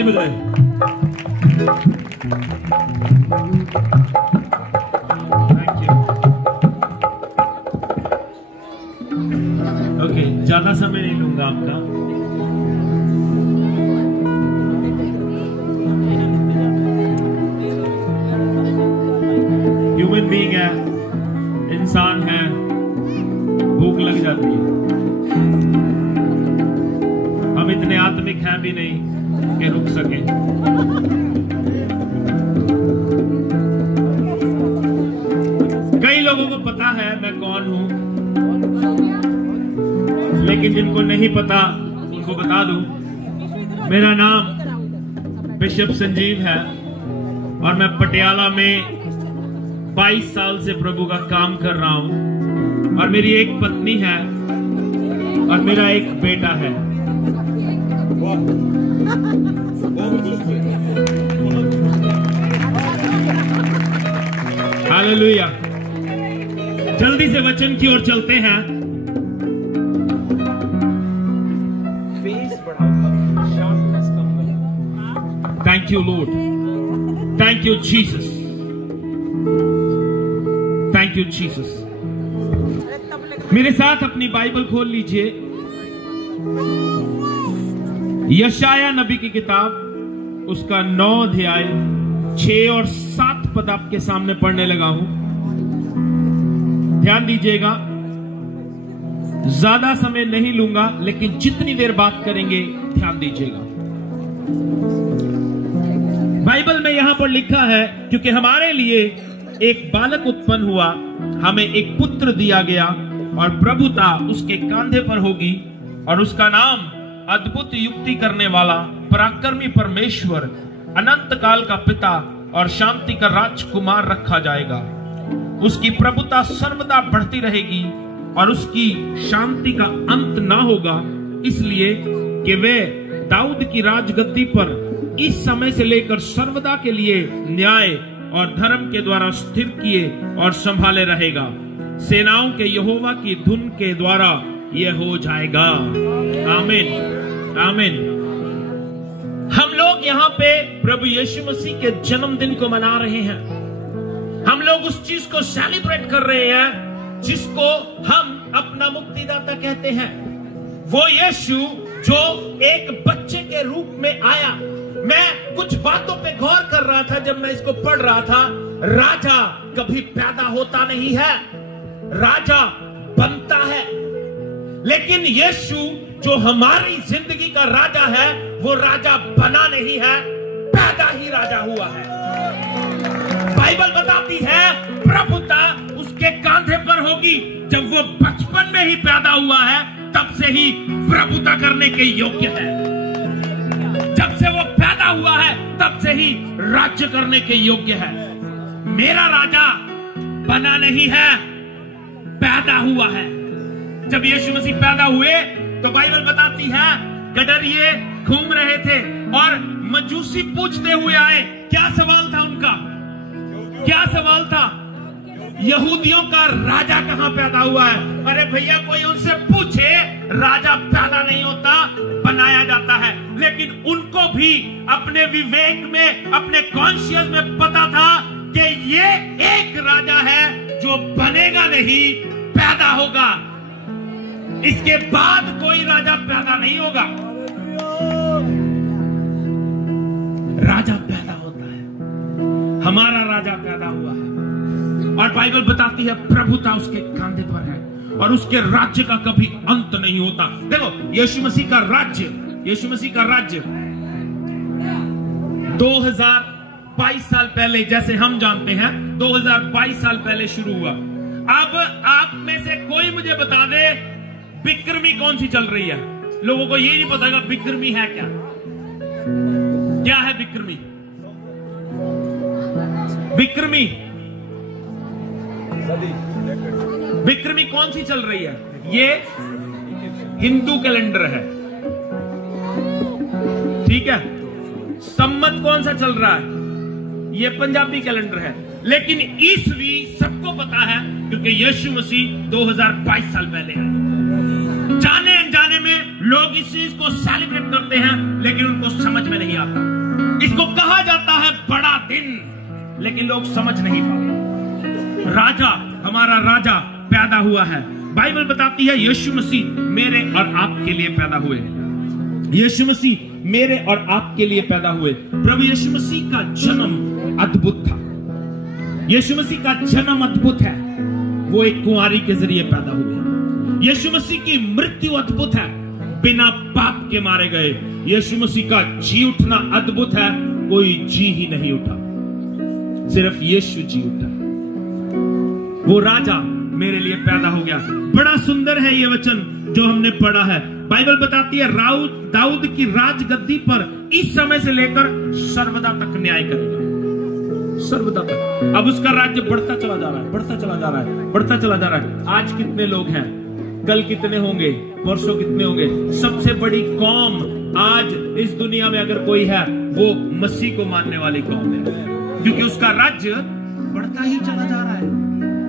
ताली बजाए। Thank you. Okay, ज्यादा समय नहीं लूंगा आपका। ह्यूमन बीइंग है, इंसान है, भूख लग जाती है। हम इतने आत्मिक हैं भी नहीं कि रुक सके। कई लोगों को पता है मैं कौन हूं, लेकिन जिनको नहीं पता उनको बता दूं, मेरा नाम बिशप संजीव है और मैं पटियाला में 22 साल से प्रभु का काम कर रहा हूं और मेरी एक पत्नी है और मेरा एक बेटा है। हालेलुया। जल्दी से वचन की ओर चलते हैं। Thank you Lord, thank you Jesus, thank you Jesus. मेरे साथ अपनी बाइबल खोल लीजिए, यशाया नबी की किताब, उसका 9 अध्याय 6 और 7 पद आपके सामने पढ़ने लगा हूं। ध्यान दीजिएगा, ज्यादा समय नहीं लूंगा, लेकिन जितनी देर बात करेंगे ध्यान दीजिएगा। बाइबल में यहां पर लिखा है, क्योंकि हमारे लिए एक बालक उत्पन्न हुआ, हमें एक पुत्र दिया गया और प्रभुता उसके कंधे पर होगी और उसका नाम अद्भुत युक्ति करने वाला, पराक्रमी परमेश्वर, अनंत काल का पिता और शांति का राजकुमार रखा जाएगा। उसकी प्रभुता सर्वदा बढ़ती रहेगी और उसकी शांति का अंत ना होगा, इसलिए कि वे दाऊद की राजगद्दी पर इस समय से लेकर सर्वदा के लिए न्याय और धर्म के द्वारा स्थिर किए और संभाले रहेगा। सेनाओं के यहोवा की धुन के द्वारा यह हो जाएगा। आमीन, आमीन। हम लोग यहाँ पे प्रभु यीशु मसीह के जन्मदिन को मना रहे हैं। हम लोग उस चीज को सेलिब्रेट कर रहे हैं जिसको हम अपना मुक्तिदाता कहते हैं। वो यीशु जो एक बच्चे के रूप में आया। मैं कुछ बातों पे गौर कर रहा था जब मैं इसको पढ़ रहा था। राजा कभी पैदा होता नहीं है, राजा बनता है। लेकिन यीशु जो हमारी जिंदगी का राजा है, वो राजा बना नहीं है, पैदा ही राजा हुआ है। बाइबल बताती है प्रभुता उसके कंधे पर होगी। जब वो बचपन में ही पैदा हुआ है, तब से ही प्रभुता करने के योग्य है। जब से वो पैदा हुआ है, तब से ही राज्य करने के योग्य है। मेरा राजा बना नहीं है, पैदा हुआ है। जब यीशु मसीह पैदा हुए तो बाइबल बताती है गडरिये घूम रहे थे और मजूसी पूछते हुए आए। क्या सवाल था उनका? क्या सवाल था? यहूदियों का राजा कहां पैदा हुआ है? अरे भैया, कोई उनसे पूछे, राजा पैदा नहीं होता, बनाया जाता है। लेकिन उनको भी अपने विवेक में, अपने कॉन्शियस में पता था कि ये एक राजा है जो बनेगा नहीं, पैदा होगा। इसके बाद कोई राजा पैदा नहीं होगा। राजा पैदा होता है, हमारा राजा पैदा हुआ है। और बाइबल बताती है प्रभुता उसके कंधे पर है और उसके राज्य का कभी अंत नहीं होता। देखो, यीशु मसीह का राज्य, यीशु मसीह का राज्य 2022 साल पहले, जैसे हम जानते हैं 2022 साल पहले शुरू हुआ। अब आप में से कोई मुझे बता दे बिक्रमी कौन सी चल रही है? लोगों को ये नहीं पता बिक्रमी है क्या। क्या है बिक्रमी? बिक्रमी बिक्रमी कौन सी चल रही है? ये हिंदू कैलेंडर है, ठीक है। सम्मत कौन सा चल रहा है? ये पंजाबी कैलेंडर है। लेकिन ईसवी सबको पता है क्योंकि यीशु मसीह 2022 साल पहले आए। जाने अनजाने में लोग इस चीज को सेलिब्रेट करते हैं लेकिन उनको समझ में नहीं आता। इसको कहा जाता है बड़ा दिन, लेकिन लोग समझ नहीं पाते। राजा, हमारा राजा पैदा हुआ है। बाइबल बताती है यीशु मसीह मेरे और आपके लिए पैदा हुए। यीशु मसीह मेरे और आपके लिए पैदा हुए। प्रभु यीशु मसीह का जन्म अद्भुत था। यीशु मसीह का जन्म अद्भुत है। वो एक कुंवारी के जरिए पैदा हुए। यीशु मसीह की मृत्यु अद्भुत है, बिना पाप के मारे गए। यीशु मसीह का जी उठना अद्भुत है, कोई जी ही नहीं उठा, सिर्फ यीशु जी उठा। वो राजा मेरे लिए पैदा हो गया। बड़ा सुंदर है ये वचन जो हमने पढ़ा है। बाइबल बताती है दाऊद की राजगद्दी पर इस समय से लेकर सर्वदा तक न्याय करेगा, सर्वदा तक। अब उसका राज्य बढ़ता चला जा रहा है, बढ़ता चला जा रहा है, बढ़ता चला जा रहा है। आज कितने लोग हैं, कल कितने होंगे, परसों कितने होंगे। सबसे बड़ी कौम आज इस दुनिया में अगर कोई है वो मसीह को मानने वाली कौम है, क्योंकि उसका राज्य बढ़ता ही चला जा रहा है।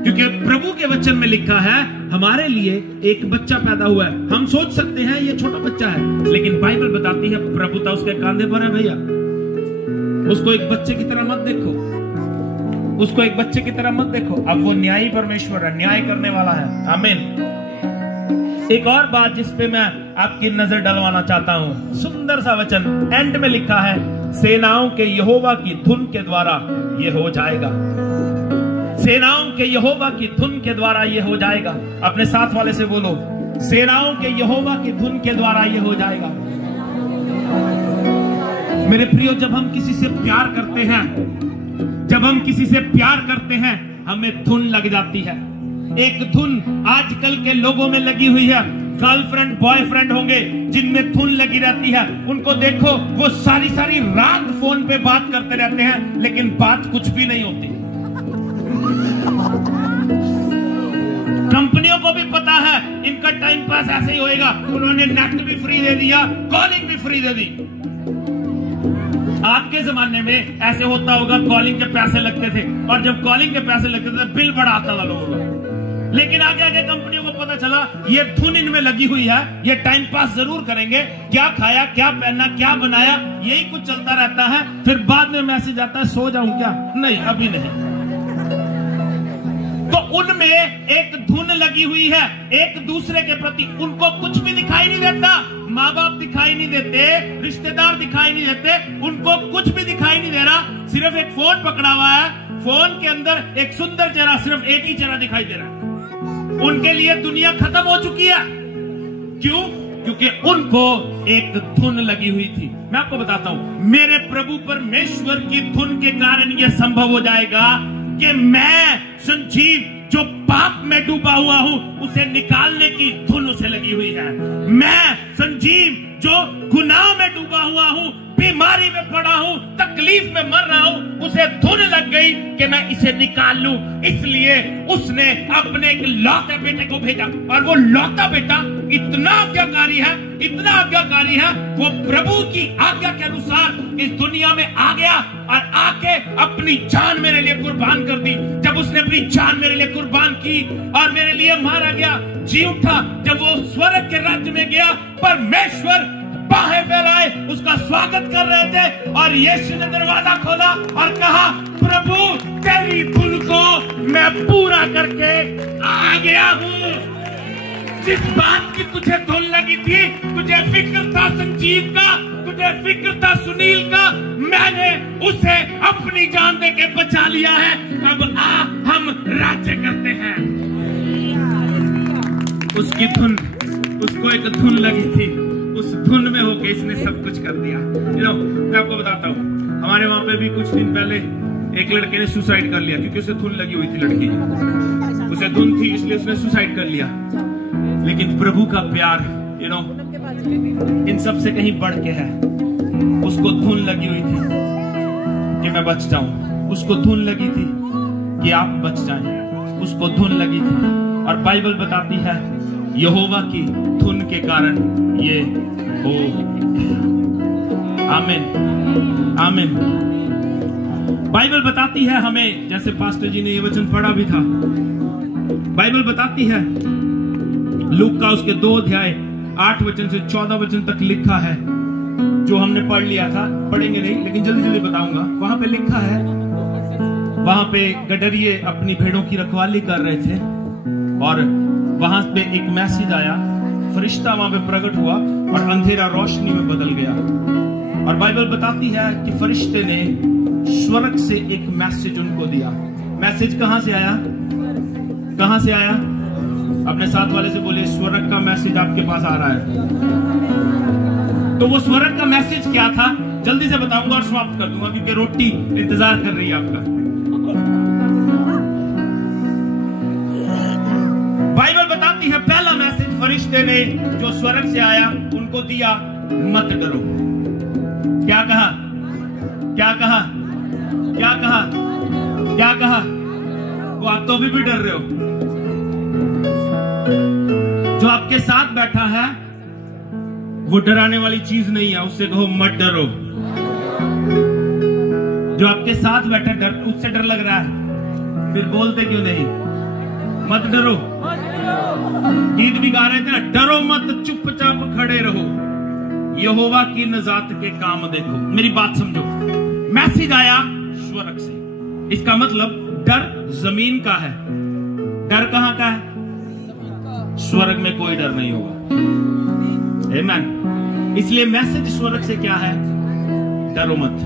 क्योंकि प्रभु के वचन में लिखा है हमारे लिए एक बच्चा पैदा हुआ है। हम सोच सकते हैं ये छोटा बच्चा है, लेकिन बाइबल बताती है प्रभुता उसके कंधे पर है। भैया, उसको एक बच्चे की तरह मत देखो, उसको एक बच्चे की तरह मत देखो। अब वो न्यायी परमेश्वर है, न्याय करने वाला है। आमीन। एक और बात जिस पे मैं आपकी नजर डलवाना चाहता हूं, सुंदर सा वचन एंड में लिखा है, सेनाओं के यहोवा की धुन के द्वारा ये हो जाएगा। सेनाओं के यहोवा की धुन के द्वारा ये हो जाएगा। अपने साथ वाले से बोलो, सेनाओं के यहोवा की धुन के द्वारा ये हो जाएगा। मेरे प्रियो, जब हम किसी से प्यार करते हैं, जब हम किसी से प्यार करते हैं, हमें धुन लग जाती है। एक धुन आजकल के लोगों में लगी हुई है। गर्लफ्रेंड बॉयफ्रेंड होंगे जिनमें धुन लगी रहती है, उनको देखो वो सारी सारी रात फोन पे बात करते रहते हैं, लेकिन बात कुछ भी नहीं होती। कंपनियों को भी पता है इनका टाइम पास ऐसे ही होएगा, उन्होंने नेट भी फ्री दे दिया, कॉलिंग भी फ्री दे दी। आपके जमाने में ऐसे होता होगा, कॉलिंग के पैसे लगते थे, और जब कॉलिंग के पैसे लगते थे बिल बड़ा आता था लोगों का। लेकिन आगे आगे कंपनियों को पता चला ये धुन इनमें लगी हुई है, ये टाइम पास जरूर करेंगे, क्या खाया, क्या पहना, क्या बनाया, यही कुछ चलता रहता है। फिर बाद में मैसेज आता है सो जाऊं क्या, नहीं अभी नहीं। तो उनमें एक धुन लगी हुई है एक दूसरे के प्रति। उनको कुछ भी दिखाई नहीं देता, माँ बाप दिखाई नहीं देते, रिश्तेदार दिखाई नहीं देते, उनको कुछ भी दिखाई नहीं दे रहा। सिर्फ एक फोन पकड़ा हुआ है, फोन के अंदर एक सुंदर चेहरा, सिर्फ एक ही चेहरा दिखाई दे रहा है। उनके लिए दुनिया खत्म हो चुकी है। क्यों? क्योंकि उनको एक धुन लगी हुई थी। मैं आपको बताता हूं, मेरे प्रभु परमेश्वर की धुन के कारण यह संभव हो जाएगा कि मैं संजीव जो पाप में डूबा हुआ हूं, उसे निकालने की धुन उसे लगी हुई है। मैं संजीव जो गुनाह में डूबा हुआ हूं, बीमारी में पड़ा हूं, तकलीफ में मर रहा हूं, उसे धुन लग गई कि मैं इसे निकाल लूं। इसलिए उसने अपने एक लौते बेटे को भेजा, और वो लौता बेटा इतना आज्ञाकारी है, इतना आज्ञाकारी है, वो प्रभु की आज्ञा के अनुसार इस दुनिया में आ गया और आके अपनी जान मेरे लिए कुर्बान कर दी। जब उसने अपनी जान मेरे लिए कुर्बान की और मेरे लिए मारा गया, जी उठा, जब वो स्वर्ग के राज्य में गया, परमेश्वर बाहें फैलाए उसका स्वागत कर रहे थे, और यीशु ने दरवाजा खोला और कहा, प्रभु तेरी धुन को मैं पूरा करके आ गया हूं। जिस बात की तुझे धुन लगी थी, तुझे फिक्र था संजीव का, तुझे फिक्र था सुनील का, मैंने उसे अपनी जान दे के बचा लिया है। अब आ हम राज्य करते हैं। उसकी धुन, उसको एक धुन लगी थी, उस धुन में होके इसने सब कुछ कर दिया। मैं आपको बताता हूँ, हमारे वहां पे भी कुछ दिन पहले एक लड़के ने सुसाइड कर लिया, क्योंकि उसे धुन लगी हुई थी। लड़की उसे धुन थी, इसलिए उसने सुसाइड कर लिया। लेकिन प्रभु का प्यार इन सब से कहीं बढ़ के है। उसको धुन लगी हुई थी कि मैं बच जाऊं, उसको धुन लगी थी कि आप बच जाएं, उसको धुन लगी थी। और बाइबल बताती है यहोवा की धुन के कारण ये हो। आमीन, आमीन। बाइबल बताती है हमें, जैसे पास्टर जी ने ये वचन पढ़ा भी था, बाइबल बताती है लूका उसके 2 अध्याय 8 वचन से 14 वचन तक लिखा है, जो हमने पढ़ लिया था। पढ़ेंगे नहीं, लेकिन जल्दी जल्दी बताऊंगा। वहां पे लिखा है, वहां पे गडरिये अपनी भेड़ों की रखवाली कर रहे थे और वहां पे एक मैसेज आया, फरिश्ता वहां पे प्रकट हुआ और अंधेरा रोशनी में बदल गया। और बाइबल बताती है कि फरिश्ते ने स्वर्ग से एक मैसेज उनको दिया। मैसेज कहां से आया? कहां से आया? अपने साथ वाले से बोलिए, स्वर्ग का मैसेज आपके पास आ रहा है। तो वो स्वर्ग का मैसेज क्या था? जल्दी से बताऊंगा और समाप्त कर दूंगा, क्योंकि रोटी इंतजार कर रही है आपका। बाइबल बताती है, पहला मैसेज फरिश्ते ने जो स्वर्ग से आया उनको दिया, मत डरो। क्या कहा? क्या कहा? क्या कहा? क्या कहा? वो आप तो अभी भी डर रहे हो। जो आपके साथ बैठा है वो डराने वाली चीज नहीं है, उससे कहो मत डरो। जो आपके साथ बैठा डर, उससे डर लग रहा है, फिर बोलते क्यों नहीं? मत डरो। गीत भी गा रहे थे ना, डरो मत चुपचाप खड़े रहो, यहोवा की नजात के काम देखो। मेरी बात समझो, मैसेज आया स्वर्ग से, इसका मतलब डर जमीन का है। डर कहां का है? स्वर्ग में कोई डर नहीं होगा। आमीन। इसलिए मैसेज स्वर्ग से क्या है? डरो मत।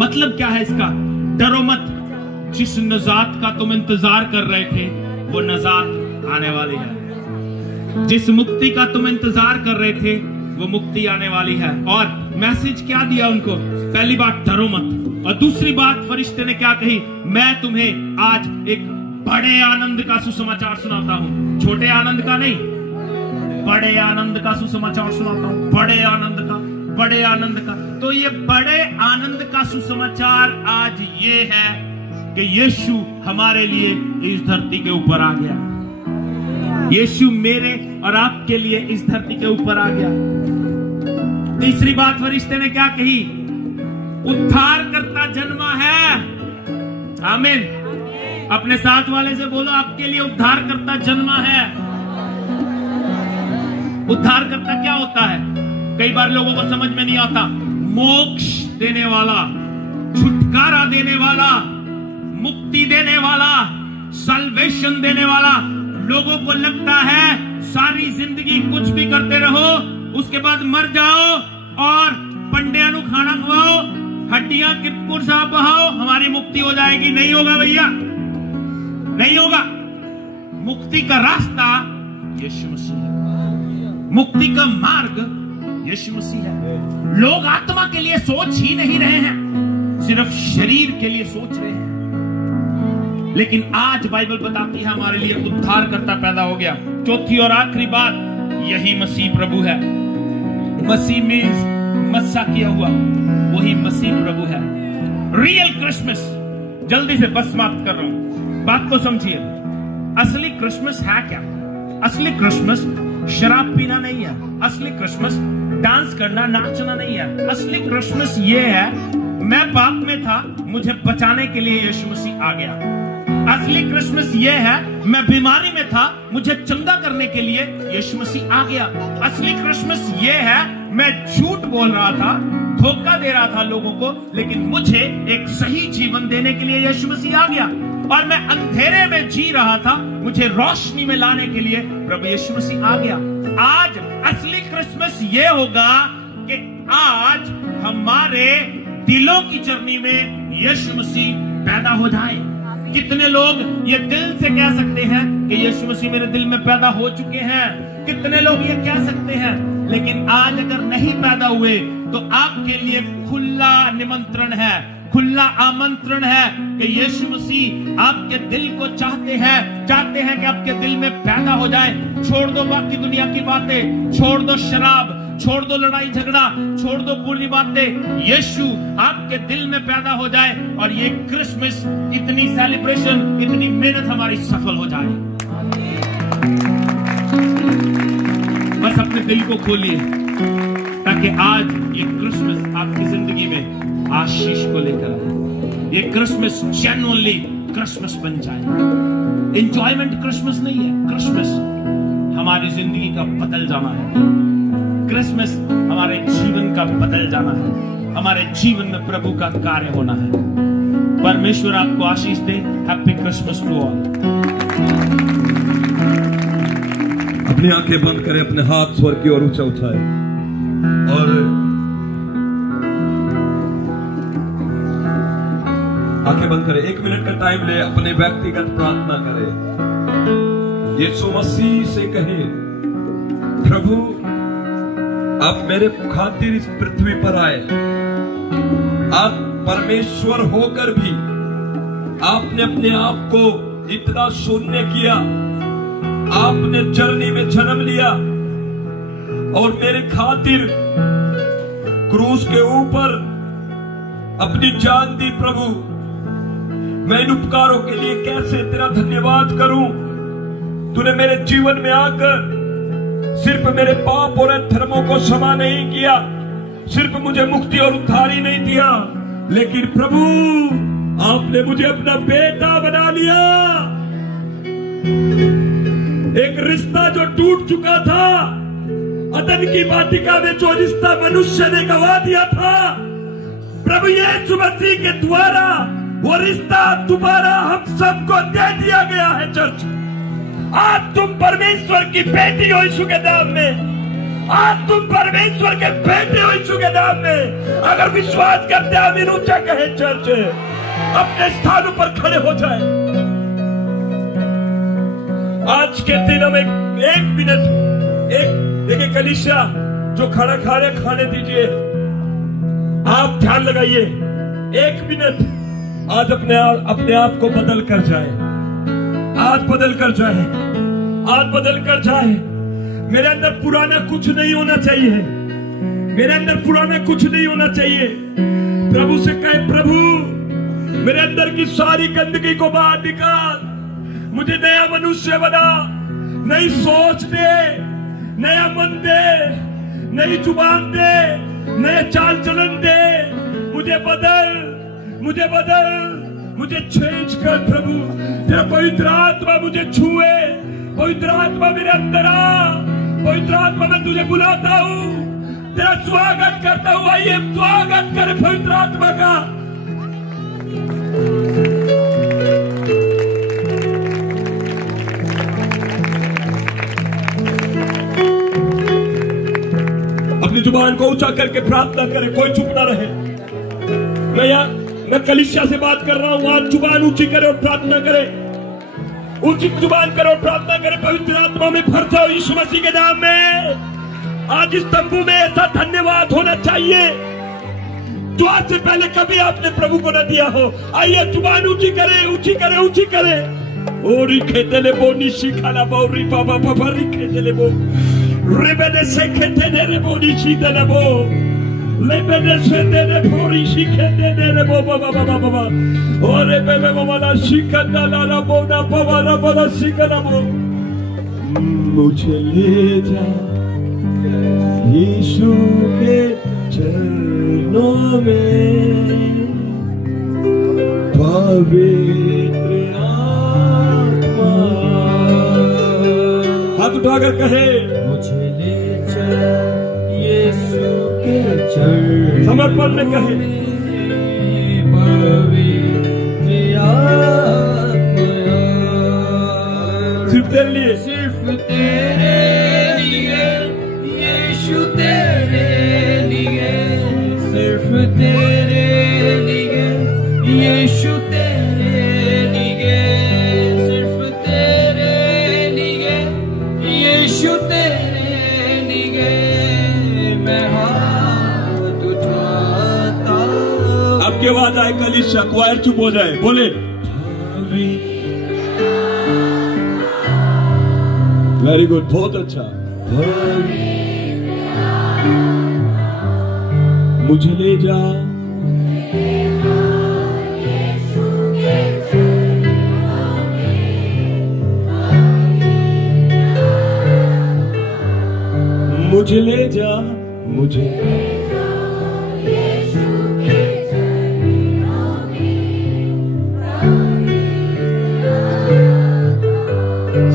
मतलब क्या है इसका? डरो मत। जिस नजात का तुम इंतजार कर रहे थे वो नजात आने वाली है। जिस मुक्ति का तुम इंतजार कर रहे थे वो मुक्ति आने वाली है। और मैसेज क्या दिया उनको? पहली बात, डरो मत। और दूसरी बात फरिश्ते ने क्या कही? मैं तुम्हें आज एक बड़े आनंद का सुसमाचार सुनाता हूं। छोटे आनंद का नहीं, बड़े आनंद का सुसमाचार सुनाता हूं। बड़े आनंद का, बड़े आनंद का। तो ये बड़े आनंद का सुसमाचार आज ये है कि यीशु हमारे लिए इस धरती के ऊपर आ गया। यीशु मेरे और आपके लिए इस धरती के ऊपर आ गया। तीसरी बात फरिश्ते ने क्या कही? उद्धारकर्ता जन्मा है। आमीन। अपने साथ वाले से बोलो, आपके लिए उद्धारकर्ता जन्मा है। उद्धारकर्ता क्या होता है? कई बार लोगों को समझ में नहीं आता। मोक्ष देने वाला, छुटकारा देने वाला, मुक्ति देने वाला, सल्वेशन देने वाला। लोगों को लगता है सारी जिंदगी कुछ भी करते रहो, उसके बाद मर जाओ और पंडिया नु खाना खवाओ, हड्डियां किरपुर साहब बहाओ, हमारी मुक्ति हो जाएगी। नहीं होगा भैया, नहीं होगा। मुक्ति का रास्ता यीशु मसीह है। मुक्ति का मार्ग यीशु मसीह है। लोग आत्मा के लिए सोच ही नहीं रहे हैं, सिर्फ शरीर के लिए सोच रहे हैं। लेकिन आज बाइबल बताती है हमारे लिए उद्धारकर्ता पैदा हो गया। चौथी और आखिरी बात, यही मसीह प्रभु है। मसीह मीन्स मस्सा किया हुआ, वही मसीह प्रभु है। रियल क्रिसमस, जल्दी से बस समाप्त कर रहा हूं, बात को समझिए। असली क्रिसमस है क्या? असली क्रिसमस शराब पीना नहीं है। असली क्रिसमस डांस करना, नाचना नहीं है। असली क्रिसमस ये है, मैं पाप में था, मुझे बचाने के लिए यीशु मसीह आ गया। असली क्रिसमस ये है, मैं बीमारी में था, मुझे चंगा करने के लिए यीशु मसीह आ गया। असली क्रिसमस ये है, मैं झूठ बोल रहा था, धोखा दे रहा था लोगों को, लेकिन मुझे एक सही जीवन देने के लिए यीशु मसीह आ गया। और मैं अंधेरे में जी रहा था, मुझे रोशनी में लाने के लिए प्रभु यीशु मसीह आ गया। आज असली क्रिसमस ये होगा कि आज हमारे दिलों की जर्नी में यीशु मसीह पैदा हो जाए। कितने लोग ये दिल से कह सकते हैं कि यीशु मसीह मेरे दिल में पैदा हो चुके हैं? कितने लोग ये कह सकते हैं? लेकिन आज अगर नहीं पैदा हुए तो आपके लिए खुला निमंत्रण है, खुला आमंत्रण है कि यीशु मसीह आपके दिल को चाहते हैं कि आपके दिल में पैदा हो जाए। छोड़ दो बाकी दुनिया की बातें, छोड़ दो शराब, छोड़ दो लड़ाई झगड़ा, छोड़ दो बुरी बातें। यीशु आपके दिल में पैदा हो जाए और ये क्रिसमस, इतनी सेलिब्रेशन, इतनी मेहनत हमारी सफल हो जाए। बस अपने दिल को खोलिए ताकि आज ये क्रिसमस आपकी जिंदगी में आशीष को लेकर आए। ये क्रिसमस जेन्युइनली क्रिसमस बन जाए। एंजॉयमेंट क्रिसमस नहीं है, क्रिसमस हमारी जिंदगी का बदल जाना है। क्रिसमस हमारे जीवन का बदल जाना है, हमारे जीवन में प्रभु का कार्य होना है। परमेश्वर आपको आशीष दे। Happy Christmas to all. अपनी आंखें बंद करें, अपने हाथ स्वर्ग की ओर ऊंचा उठाए और आंखें बंद करें। 1 मिनट का टाइम ले, अपने व्यक्तिगत प्रार्थना करें। यीशु मसीह से कहे, प्रभु आप मेरे खातिर इस पृथ्वी पर आए। आप परमेश्वर होकर भी आपने अपने आप को इतना शून्य किया। आपने जर्नी में जन्म लिया और मेरे खातिर क्रूस के ऊपर अपनी जान दी। प्रभु मैं इन उपकारों के लिए कैसे तेरा धन्यवाद करूं। तूने मेरे जीवन में आकर सिर्फ मेरे पाप और धर्मों को क्षमा नहीं किया, सिर्फ मुझे मुक्ति और उद्धार ही नहीं दिया, लेकिन प्रभु आपने मुझे अपना बेटा बना लिया। एक रिश्ता जो टूट चुका था, अदन की वाटिका में जो रिश्ता मनुष्य ने गवा दिया था, प्रभु यीशु मसीह के द्वारा वो रिश्ता दोबारा हम सबको दे दिया गया है। चर्च, आज तुम परमेश्वर की बेटी हो यीशु के नाम में। आज तुम परमेश्वर के बेटे हो यीशु के नाम में। अगर विश्वास करते आमीन ऊंचा कहे। चर्च, अपने स्थानों पर खड़े हो जाए। आज के दिन हम एक मिनट देखिए कलीसिया जो खड़ा खा रहे खाने दीजिए। आप ध्यान लगाइए, 1 मिनट आज अपने आप को बदल कर जाए। आज बदल कर जाए, आज बदल कर जाए। मेरे अंदर पुराना कुछ नहीं होना चाहिए, मेरे अंदर पुराना कुछ नहीं होना चाहिए। प्रभु से कहे, प्रभु मेरे अंदर की सारी गंदगी को बाहर निकाल, मुझे नया मनुष्य बना। नई सोच दे, नया मन दे, नई जुबान दे, नया चाल चलन दे। मुझे बदल, मुझे बदल, मुझे चेंज कर। प्रभु तेरा पवित्र आत्मा मुझे छुए, पवित्र आत्मा मेरे अंदर आ। पवित्र आत्मा मैं तुझे बुलाता हूँ, तेरा स्वागत करता हूँ। आइए स्वागत करें पवित्र आत्मा का। अपनी जुबान को ऊंचा करके प्रार्थना करें, कोई चुप ना रहे। मैं कलीसिया से बात कर रहा हूं। आज जुबान ऊंची करे और प्रार्थना करे, ऊंची जुबान करे और प्रार्थना करे। पवित्र आत्मा में भर जाओ यीशु मसीह के नाम में। आज इस तंबू में ऐसा धन्यवाद होना चाहिए जो आज से पहले कभी आपने प्रभु को न दिया हो। आइए जुबान ऊंची करे, ऊंची करे, ऊंची करे। ओरी खेतले बो निशी खाला बोरी बाबा बाबा री खेतले बो रेबेदे से खेतले रे बो निशी दले बो लेबेदे से दे बोरी शी खेतले रे बो बाबा बाबा बाबा ओरे बेबे बाबा ला शिकंदा ला बो ना बाबा ला बाबा शिकना बो। मुझे ले जा यीशु के चरणों में, पवित्र आत्मा। हाथ उठाकर कहे, मुझे ले जा यीशु के चरणों। समर्पण में कहे, पवित्र आत्मा। सिर्फ तेरे लिए, सिर्फ तेरे लिए यीशु, तेरे लिए, सिर्फ तेरे लिए यीशु, तेरे लिए, सिर्फ तेरे लिए यीशु, तेरे लिए मैं हाथ उठाता। आपके बाद आए कलीसिया, क्वायर चुप हो जाए, बोले वेरी गुड, बहुत अच्छा। मुझे ले जा मुझे ले जा, मुझे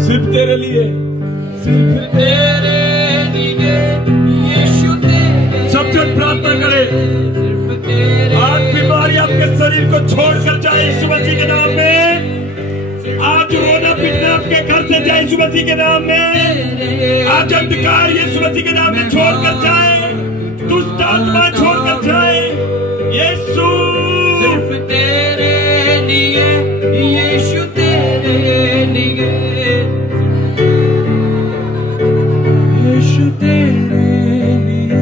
सिर्फ तेरे लिए, सिर्फ तेरे लिए मसीह के नाम में। आज अंधकार यीशु मसीह के नाम में छोड़कर जाए, दुष्ट आत्मा छोड़कर जाए। यीशु सिर्फ तेरे लिए, यीशु तेरे लिए, यीशु तेरे लिए,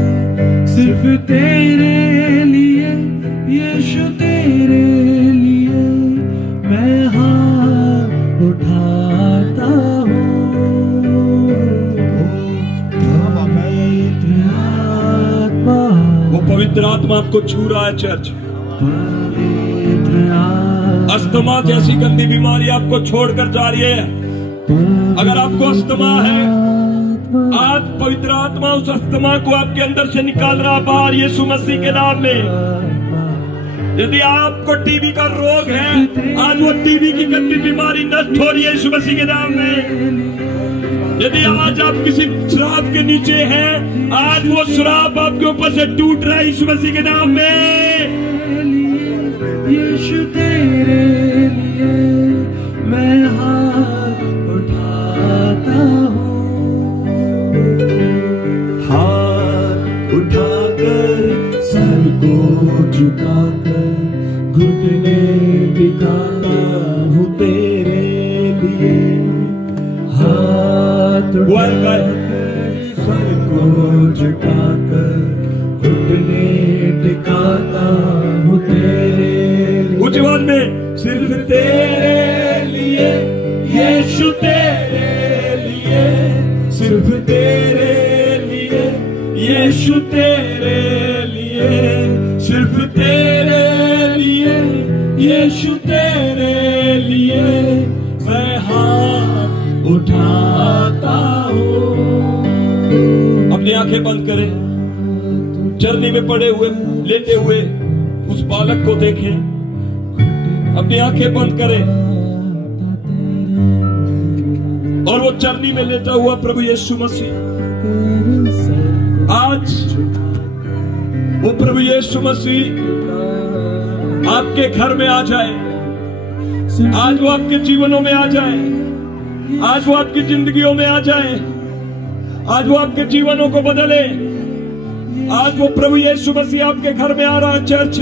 सिर्फ तेरे लिए, यीशु तेरे लिए मैं हाथ उठाता हूँ। वो पवित्र आत्मा आपको छू रहा है चर्च। अस्थमा जैसी गंदी बीमारी आपको छोड़कर जा रही है। अगर आपको अस्थमा है, आज पवित्र आत्मा उस अस्थमा को आपके अंदर से निकाल रहा बाहर यीशु मसीह के नाम में। यदि आपको टीबी का रोग है, आज वो टीबी की गंदी बीमारी नष्ट हो रही है यीशु मसीह के नाम में। यदि आज आप किसी श्राप के नीचे हैं, आज वो श्राप आपके ऊपर से टूट रहा है यीशु मसीह के नाम में। यीशु तेरे लिए मैं हाथ उठाता हूँ। हाथ उठाकर सर को झुकाकर घुटने टिकाता हूँ तेरे लिए। हाथ उठाकर सर को झुकाकर घुटने टिकाता हूँ तेरे। उज्जवल में सिर्फ तेरे लिए, यीशु तेरे लिए, सिर्फ तेरे लिए, यीशु तेरे लिए, सिर्फ तेरे लिए, यीशु तेरे लिए मैं हाथ उठाता हूँ। अपनी आंखें बंद करें, चरनी में पड़े हुए लेटे हुए उस बालक को देखें। अपनी आंखें बंद करें और वो चरनी में लेटा हुआ प्रभु यीशु मसीह, आज वो प्रभु यीशु मसीह आपके घर में आ जाए। आज वो आपके जीवनों में आ जाए। आज वो आपकी जिंदगियों में आ जाए। आज वो आपके जीवनों को बदले। आज वो प्रभु यीशु मसीह आपके घर में आ रहा है चर्च।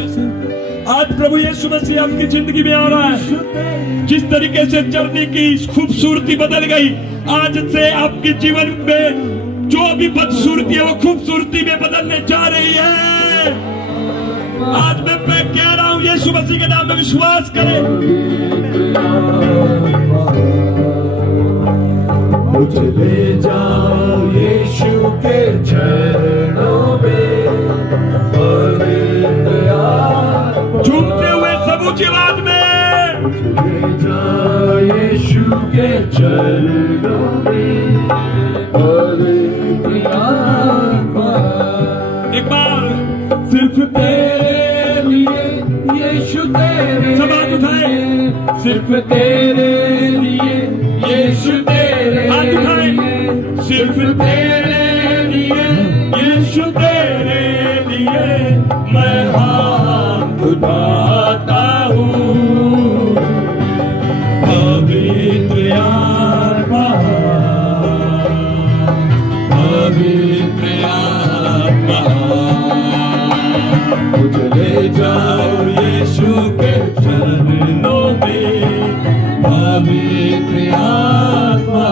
आज प्रभु यीशु मसीह आपकी जिंदगी में आ रहा है। जिस तरीके से चरनी की खूबसूरती बदल गई, आज से आपके जीवन में जो भी बदसूरती है वो खूबसूरती में बदलने जा रही है। आज मैं कह रहा हूं, यीशु मसीह के नाम में विश्वास करें। मुझे ले जाओ यीशु के चरणों में, झूमते हुए सबूत आवाज में। मुझे ले जाओ यीशु के चरणों में, एक बार सिर्फ तेरे लिए, यीशु तेरे, सब हाथ उठाए। सिर्फ तेरे लिए, यीशु तेरे, हाथ उठाए। सिर्फ तेरे लिए, यीशु तेरे लिए मैं हाथ उठाता हूँ। पवित्र आत्मा, पवित्र आत्मा, मुझे ले जाओ यीशु के चरणों में, पवित्र आत्मा।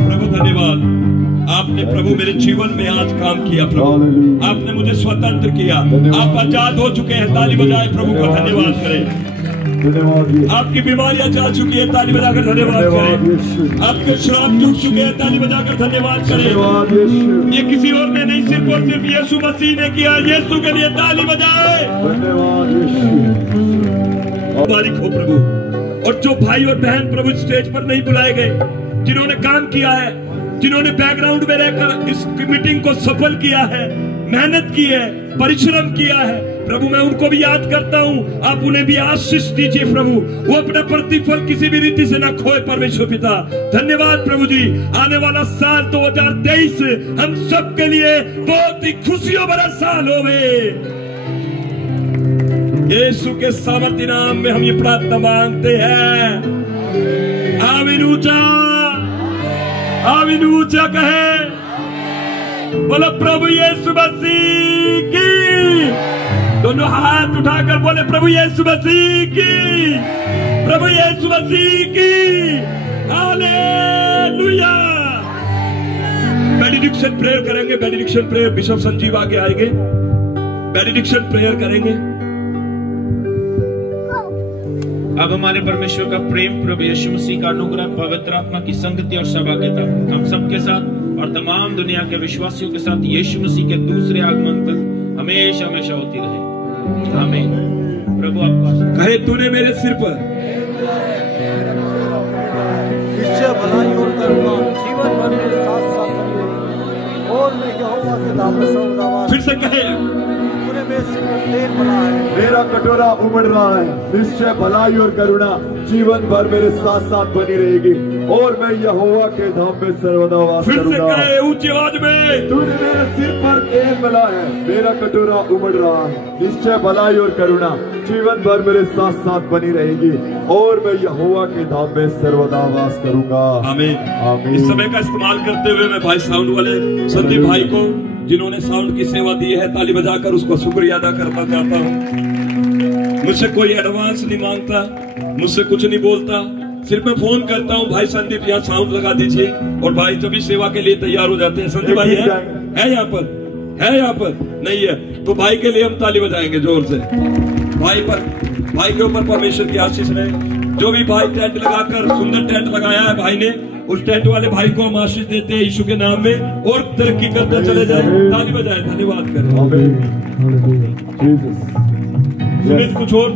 प्रभु धन्यवाद, आपने प्रभु मेरे जीवन में आज काम किया। प्रभु आपने मुझे स्वतंत्र किया। आप आजाद हो चुके हैं। ताली बजाए प्रभु का धन्यवाद करें। आपकी बीमारियां जा चुकी है, ताली बजाकर धन्यवाद करें। आपके श्राप टूट चुके हैं, ताली बजाकर धन्यवाद करें। ये किसी और ने नहीं, सिर्फ और सिर्फ यीशु मसीह ने किया। यीशु के लिए ताली बजाए। बारिक हो प्रभु। और जो भाई और बहन प्रभु स्टेज पर नहीं बुलाए गए, जिन्होंने काम किया है, जिन्होंने बैकग्राउंड में रहकर इस मीटिंग को सफल किया है, मेहनत की है, परिश्रम किया है, प्रभु मैं उनको भी याद करता हूं। आप उन्हें भी आशीष दीजिए प्रभु। वो अपना प्रतिफल किसी भी रीति से ना खोए परमेश्वर पिता। धन्यवाद प्रभु जी। आने वाला साल 2023 हम सब के लिए बहुत ही खुशियों भरा साल होवे। यीशु के सामर्थ्य नाम में हम ये प्रार्थना मांगते हैं। आमीन ऊंचा, आमीन ऊंचा कहे, बोलो प्रभु यीशु मसीह की। दोनों हाथ उठाकर बोले प्रभु यीशु मसीह की, प्रभु यीशु मसीह की। हालेलुया। बेनेडिक्शन प्रेयर करेंगे, बेनेडिक्शन प्रेयर। बिशप संजीव आगे आएंगे, बेनेडिक्शन प्रेयर करेंगे। अब हमारे परमेश्वर का प्रेम, प्रभु यीशु मसीह का अनुग्रह, पवित्र आत्मा की संगति और सौभाग्यता हम सबके साथ और तमाम दुनिया के विश्वासियों के साथ यीशु मसीह के दूसरे आगमन तक हमेशा हमेशा होती रहे। आमीन। प्रभु आपका कहे, तूने मेरे सिर पर निश्चय भलाई और करुणा जीवन भर मेरे साथ साथ रहे, और मैं यहोवा के नाम में सदा। फिर से कहे, तूने मेरे सिर पर तेल बना है, मेरा कटोरा उमड़ रहा है। निश्चय भलाई और करुणा जीवन भर मेरे साथ साथ बनी रहेगी, और मैं यहोवा के धाम में सर्वदा वास फिर से करूंगा। कहे ऊंची आवाज में, तूने मेरे सिर पर तेल मिला है, मेरा कटोरा उमड़ रहा है। निश्चय भलाई और करुणा जीवन भर मेरे साथ साथ बनी रहेगी, और मैं यहोवा के धाम में सर्वदा वास करूंगा। आमीन। आमीन। इस समय का इस्तेमाल करते हुए मैं भाई साउंड वाले संदीप भाई को, जिन्होंने साउंड की सेवा दी है, ताली बजाकर उसको शुक्रिया अदा करना चाहता हूँ। मुझसे कोई एडवांस नहीं मांगता, मुझसे कुछ नहीं बोलता, सिर्फ मैं फोन करता हूँ, भाई संदीप यहाँ साउंड लगा दीजिए, और भाई तभी सेवा के लिए तैयार हो जाते हैं। संदीप भाई है यहाँ पर, है यहाँ पर? नहीं है तो भाई के लिए हम ताली बजाएंगे जोर से। भाई के ऊपर परमेश्वर की आशीष रहे। जो भी भाई टेंट लगाकर सुंदर टेंट लगाया है भाई ने, उस टेंट वाले भाई को हम आशीष देते हैं यीशु के नाम में, और तरक्की करते चले जाए। ताली बजाए, धन्यवाद करें। आमीन। सुमित कुछ और